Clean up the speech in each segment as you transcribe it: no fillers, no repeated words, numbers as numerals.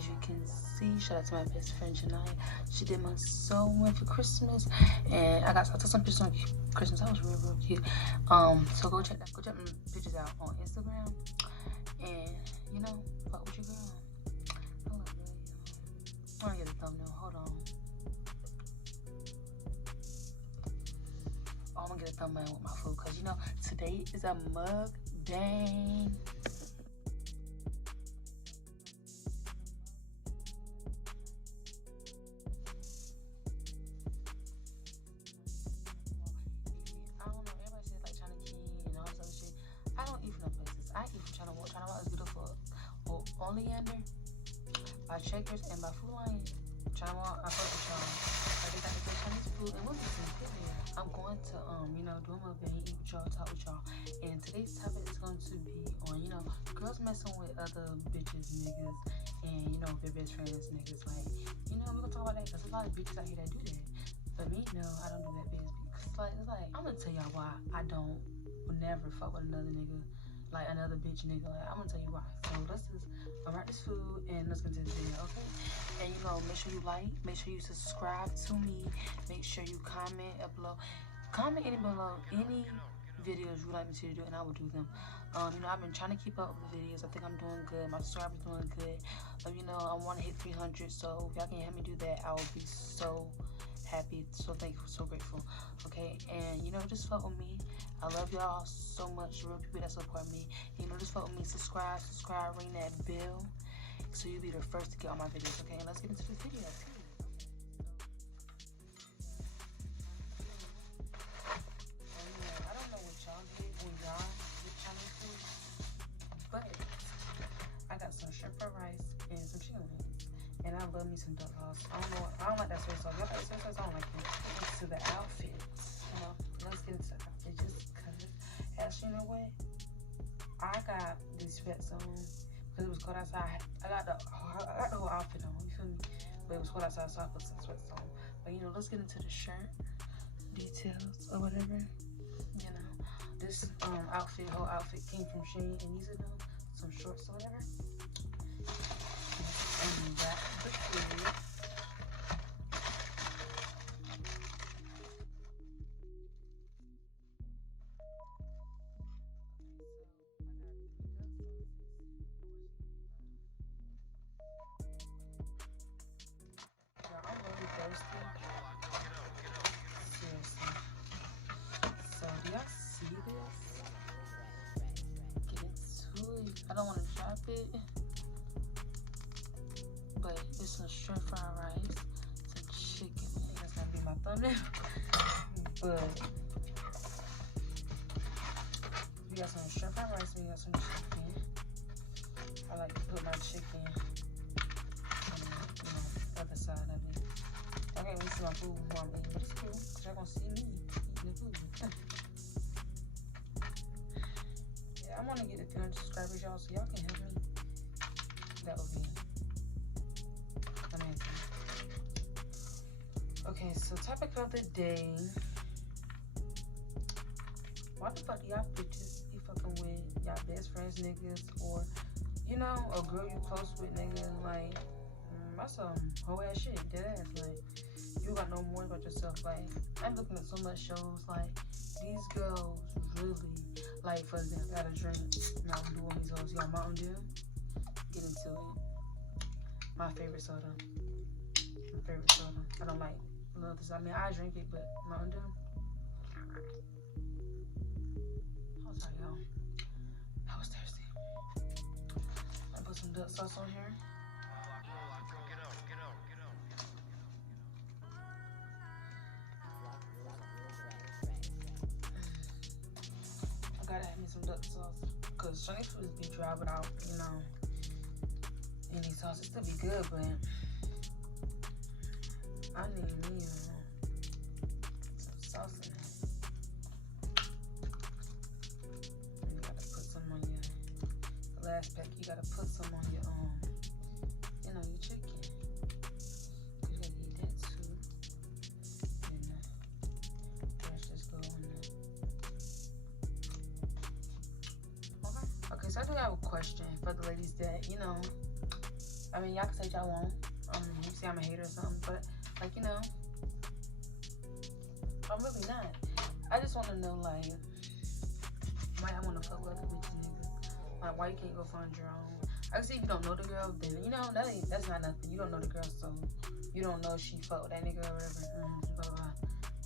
as you can see, shout out to my best friend Janaya. She did my sewing for Christmas, and I took some pictures on Christmas. That was real cute. So go check my pictures out on Instagram, and you know, fuck with your girl. Hold on, I wanna get a thumbnail. Hold on. I'm gonna get a thumbnail with my food, cause you know today is a mukbang. I don't eat from no places. I eat from China Walk. China Walk is beautiful. Well, Oleander, by Checkers, and by Food Lion. China Walk, I fuck with y'all. Like, they got the good Chinese food, and we'll get some good here. I'm going to, you know, do a mukbang, eat with y'all, talk with y'all. And today's topic is going to be on, you know, girls messing with other bitches, niggas, and, you know, their best friends, niggas. Like, you know, we're gonna talk about that, because there's a lot of bitches out here that do that. But me, no, I don't do that, bitch. Because, it's like, I'm gonna tell y'all why I don't never fuck with another nigga, like another bitch nigga. Like, I'm gonna tell you why. So let's just wrap this food and let's get into this video, okay? And you know, make sure you like, make sure you subscribe to me, make sure you comment below any videos you like me to do, and I will do them. You know, I've been trying to keep up with the videos. I think I'm doing good. My subscribers doing good. You know, I want to hit 300, so if y'all can help me do that, I will be so happy, so thankful, so grateful. Okay, and you know, just fuck with me. I love y'all so much, real people that support me. You know, just fuck with me, subscribe, ring that bell, so you'll be the first to get all my videos. Okay, and let's get into this video. I don't know what y'all get when y'all get Chinese food, but I got some shrimp fried rice and some chicken wings. And I love me some duck sauce. I don't like that soy sauce. Y'all like soy sauce? I don't like it. To the outfit. You know, let's get into the outfit just because. Actually, you know what? I got these sweats on because it was cold outside. I got the whole outfit on, you feel me? But it was cold outside, so I put some sweats on. But you know, let's get into the shirt details or whatever. You know, this whole outfit came from Shein, and these are some shorts or whatever. And that's the food. I'm really thirsty. Seriously. So do y'all see this? Get into it. I don't want to drop it. But it's some shrimp fried rice, some chicken. That's gonna be my thumbnail. But we got some shrimp fried rice, we got some chicken. I like to put my chicken on the other side of it. I can't really see my food while I'm eating, but it's cool, because y'all gonna see me eating the food. Yeah, I wanna get a 300 subscribers, y'all, so y'all can help me. That would be amazing. Okay, so topic of the day. Why the fuck y'all bitches be fucking with y'all best friends niggas, or you know, a girl you close with, nigga? Like, that's some whole ass shit, dead ass. Like, you got no more about yourself. Like, I'm looking at so much shows, like, these girls really, like, for example, got a drink, Mountain Dew on these hoes. Y'all Mountain Dew? Get into it. My favorite soda. I don't like love this. I mean, I drink it, but Mountain Dew. I'm sorry, y'all. I was thirsty. I put some duck sauce on here. I gotta have me some duck sauce, cause Chinese food be dry without, you know, any sauce. It still be good, but I need me some sauce in it. And you gotta put some on your last pack. You gotta put some on your you know, your chicken. You gotta eat that too. And let's just go on there. Okay, so I do have a question for the ladies that, you know, I mean, y'all can say y'all won't. You say I'm a hater or something, but like, you know, I'm really not. I just want to know, like, why I want to fuck with other bitches, nigga. Like, why you can't go find your own? I can see if you don't know the girl, then you know that's not nothing. You don't know the girl, so you don't know if she fuck with that nigga or whatever. Blah, blah, blah.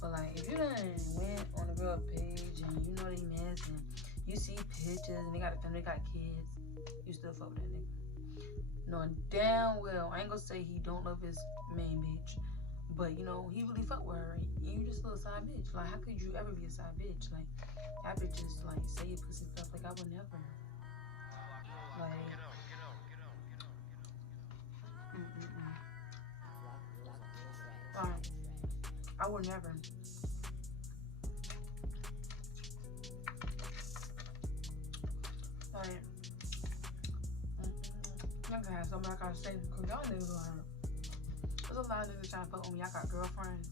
But like, if you done went on the girl page and you know they mess and you see pictures and they got a family, they got kids, you still fuck with that nigga. Knowing damn well, I ain't gonna say he don't love his main bitch, but you know, he really fuck with her. And you just a little side bitch. Like, how could you ever be a side bitch? Like, that bitch just like say your pussy stuff. Like, I would never. Like, I would never. Like, y'all can have something I gotta say because y'all niggas are. There's a lot of niggas trying to fuck with me. Y'all got girlfriends.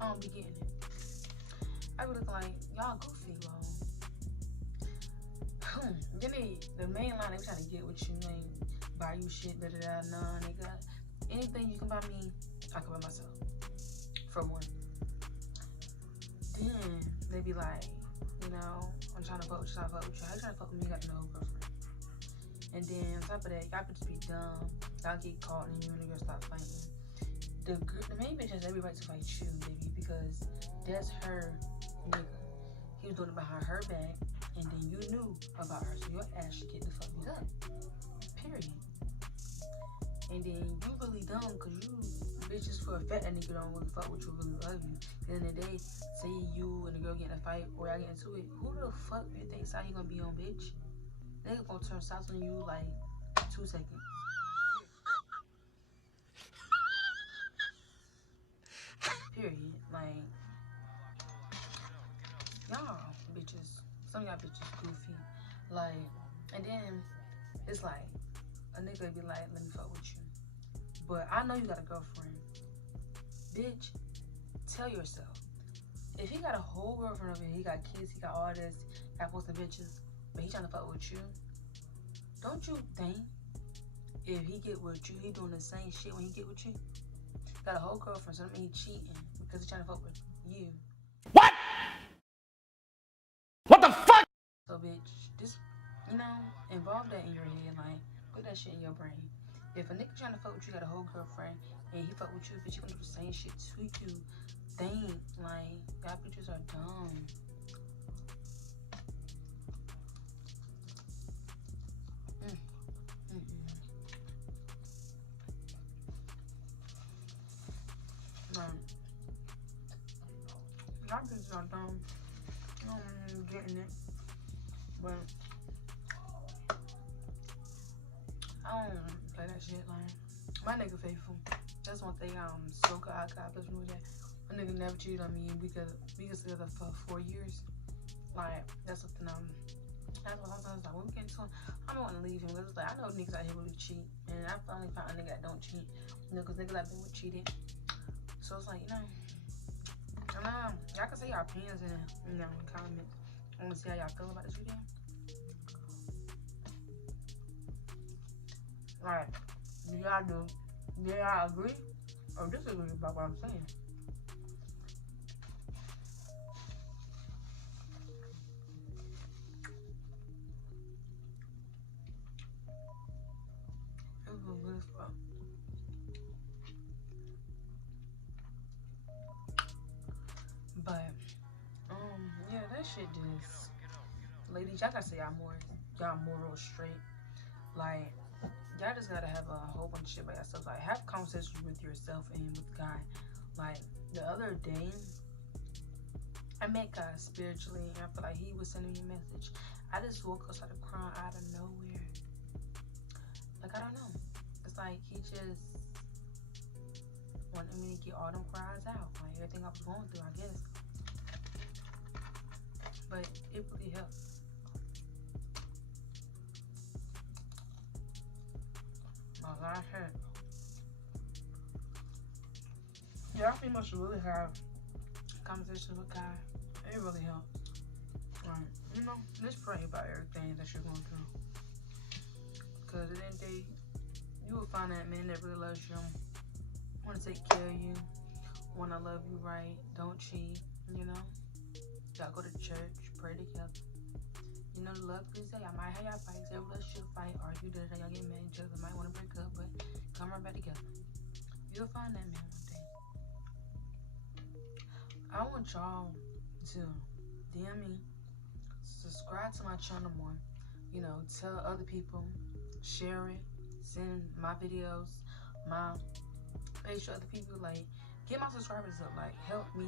I don't be getting it. I be looking like y'all goofy, bro. Then the main line they trying to get with you, ain't buy you shit, da da da. Nah, nigga. Anything you can buy me, I can buy myself. For one. Then they be like, you know, I'm trying to fuck with you, How you trying to fuck with me? You got no girlfriend. And then on top of that, y'all bitches be dumb. Y'all get caught and you and the girl stop fighting. The main bitch has every right to fight you, baby, because that's her nigga. He was doing it behind her back, and then you knew about her, so your ass should get the fuck beat up. Period. And then you really dumb, cause you bitches for a fact that nigga don't really fuck with you, really love you. At the end of the day, say you and the girl get in a fight or y'all get into it, who the fuck you think side you gonna be on, bitch? Nigga gonna turn shots on you like 2 seconds. Period. Like, y'all bitches, some of y'all bitches goofy. Like, and then it's like a nigga be like, let me fuck with you. But I know you got a girlfriend. Bitch, tell yourself. If he got a whole girlfriend over here, he got kids, he got all this, got posting bitches, but he trying to fuck with you, don't you think if he get with you, he doing the same shit when he get with you? Got a whole girlfriend, so that means he cheating because he trying to fuck with you. What? What the fuck? So bitch, just, you know, involve that in your head, like, put that shit in your brain. If a nigga trying to fuck with you, got a whole girlfriend, and he fuck with you, bitch, you gonna do the same shit to you. Think, like, y'all bitches are dumb. Y'all bitches are dumb. I'm getting it. But I don't play that shit, like, my nigga faithful. That's one thing I'm so God bless me with that. My nigga never cheated on me. We got together for 4 years. Like, that's something that's what I was like, when we get into it, I don't want to leave him. Cause it's like, I know niggas out here really cheat. And I finally found a nigga that don't cheat. You know, cause niggas I've been with cheated. So it's like, you know, and y'all can say your opinions in, you know, in comments. I want to see how y'all feel about this video. Like, do y'all agree or disagree about what I'm saying? It's so good as fuck. But yeah, that shit just, ladies, y'all gotta say y'all moral straight. Like, y'all just gotta have a whole bunch of shit by yourself. Like, have conversations with yourself and with God. Like, the other day, I met God spiritually, and I feel like he was sending me a message. I just woke up, started crying out of nowhere. Like, I don't know. It's like he just wanted me to get all them cries out. Like, everything I was going through, I guess. But it really helped. My last hit. Yeah, I think must really have conversations with God. It really helps. Like, you know, just pray about everything that you're going through. Because at the end of the day, you will find that man that really loves you, want to take care of you, want to love you right, don't cheat, you know. Y'all go to church, pray together. You know, love is that y'all might have y'all fights, every relationship fight, argue that y'all get mad, each other might want to break up, but come right back together. You'll find that man one day. I want y'all to DM me, subscribe to my channel more, you know, tell other people, share it, send my videos, my page to other people, like, get my subscribers up, like, help me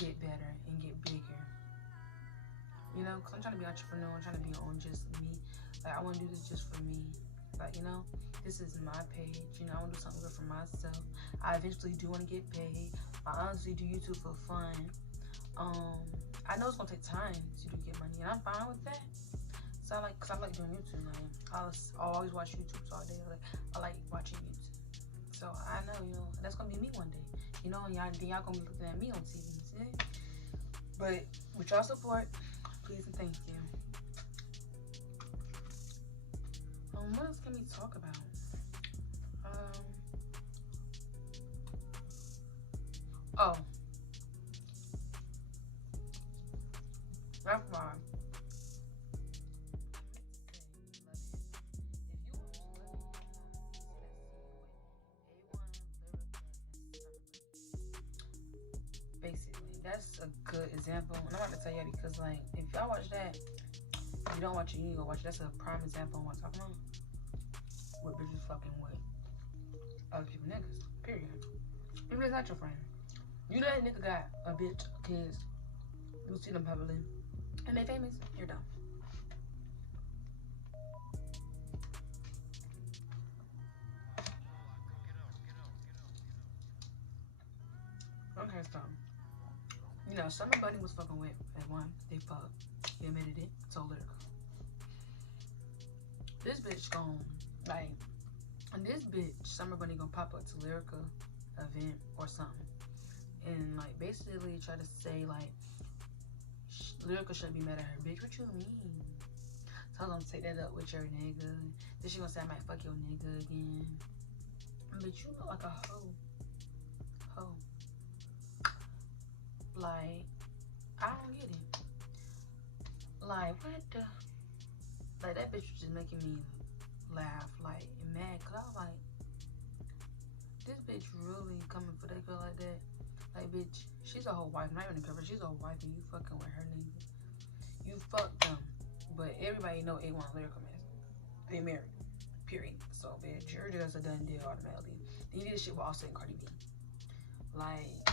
get better and get bigger, you know, because I'm trying to be an entrepreneur, I'm trying to be on just me, like, I want to do this just for me, like, you know, this is my page, you know, I want to do something good for myself. I eventually do want to get paid. I honestly do YouTube for fun. I know it's gonna take time to get money, and I'm fine with that. So cause I like doing YouTube. Like, I always watch YouTube all day. Like, I like watching YouTube. So I know, you know, that's gonna be me one day. You know, and y'all gonna be looking at me on TV. See? But with y'all support, please and thank you. What else can we talk about? Oh. That's why. Basically, that's a good example. And I'm about to tell you because, like, if y'all watch that, if you don't watch it, you need to go watch it. That's a prime example of what I'm talking about. With bitches fucking with other people niggas. Period. Even if it's not your friend. You know that nigga got a bitch, kids. You see them publicly. And they famous, you're done. Okay, so, you know, Summer Bunny was fucking with at one. They fucked. He admitted it. Told her to go. This bitch gon' like, and this bitch, Summer Bunny gonna pop up to Lyrica event or something. And, like, basically try to say, like, Lyrica shouldn't be mad at her. Bitch, what you mean? So I'm gonna take that up with your nigga. Then she gonna say I might fuck your nigga again. But you look like a hoe. Hoe. Like, I don't get it. Like, what the? Like, that bitch was just making me laugh, like, and mad. Cause I was like, this bitch really coming for that girl like that? Like, bitch, she's a whole wife. Not even a girlfriend. She's a whole wife and you fucking with her nigga. You fucked them. But everybody know A1 Lyrical Man. They married. Period. So, bitch, you're just a done deal automatically. Then you did shit with Offset and Cardi B. Like,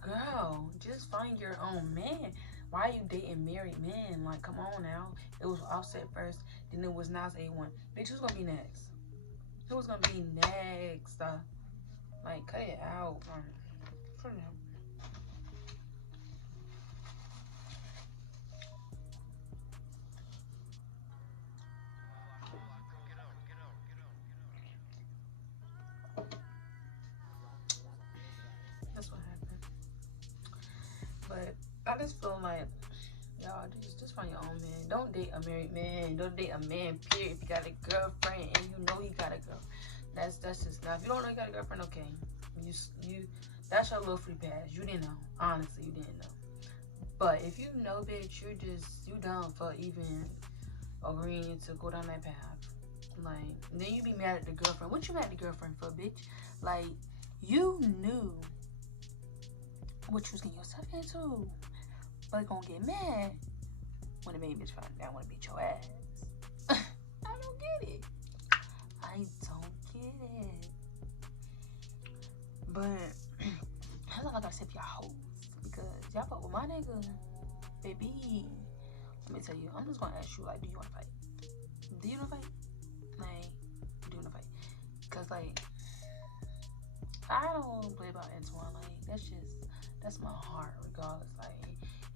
girl, just find your own man. Why are you dating married men? Like, come on now. It was Offset first, then it was Nas A1. Bitch, who's gonna be next? Who's gonna be next? Like, cut it out. For now. That's what happened. But I just feel like, y'all, just find your own man. Don't date a married man. Don't date a man, period. If you got a girlfriend and you know he got a girl, that's just not. If you don't know you got a girlfriend, okay. You that's your little free pass. You didn't know. Honestly, you didn't know. But if you know, bitch, you down for even agreeing to go down that path. Like, then you be mad at the girlfriend. What you mad at the girlfriend for, bitch? Like, you knew what you was getting yourself into. But gonna get mad when the main bitch find out wanna beat your ass. I don't get it. I don't get it. But that's all I gotta say for y'all hoes. Because y'all fuck with my nigga, baby. Let me tell you, I'm just gonna ask you, like, do you wanna fight? Do you wanna fight? Like, do you wanna fight? Cause, like, I don't play about Antoine. Like, that's my heart, regardless. Like,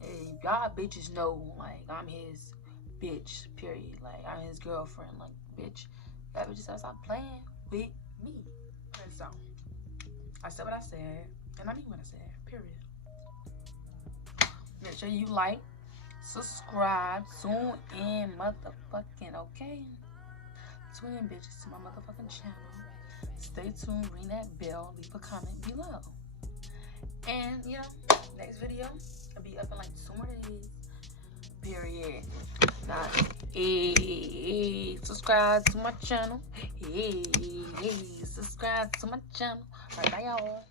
hey, y'all bitches know, like, I'm his bitch, period. Like, I'm his girlfriend. Like, bitch, that bitch just stop playing with me. And so, I said what I said, and I mean what I said, period. Make sure you like, subscribe, tune in, motherfucking, okay? twin bitches to my motherfucking channel. Stay tuned, ring that bell, leave a comment below. And you know, next video will be up in like 2 more days. Period. Hey, subscribe to my channel. Hey, subscribe to my channel. Alright, bye y'all.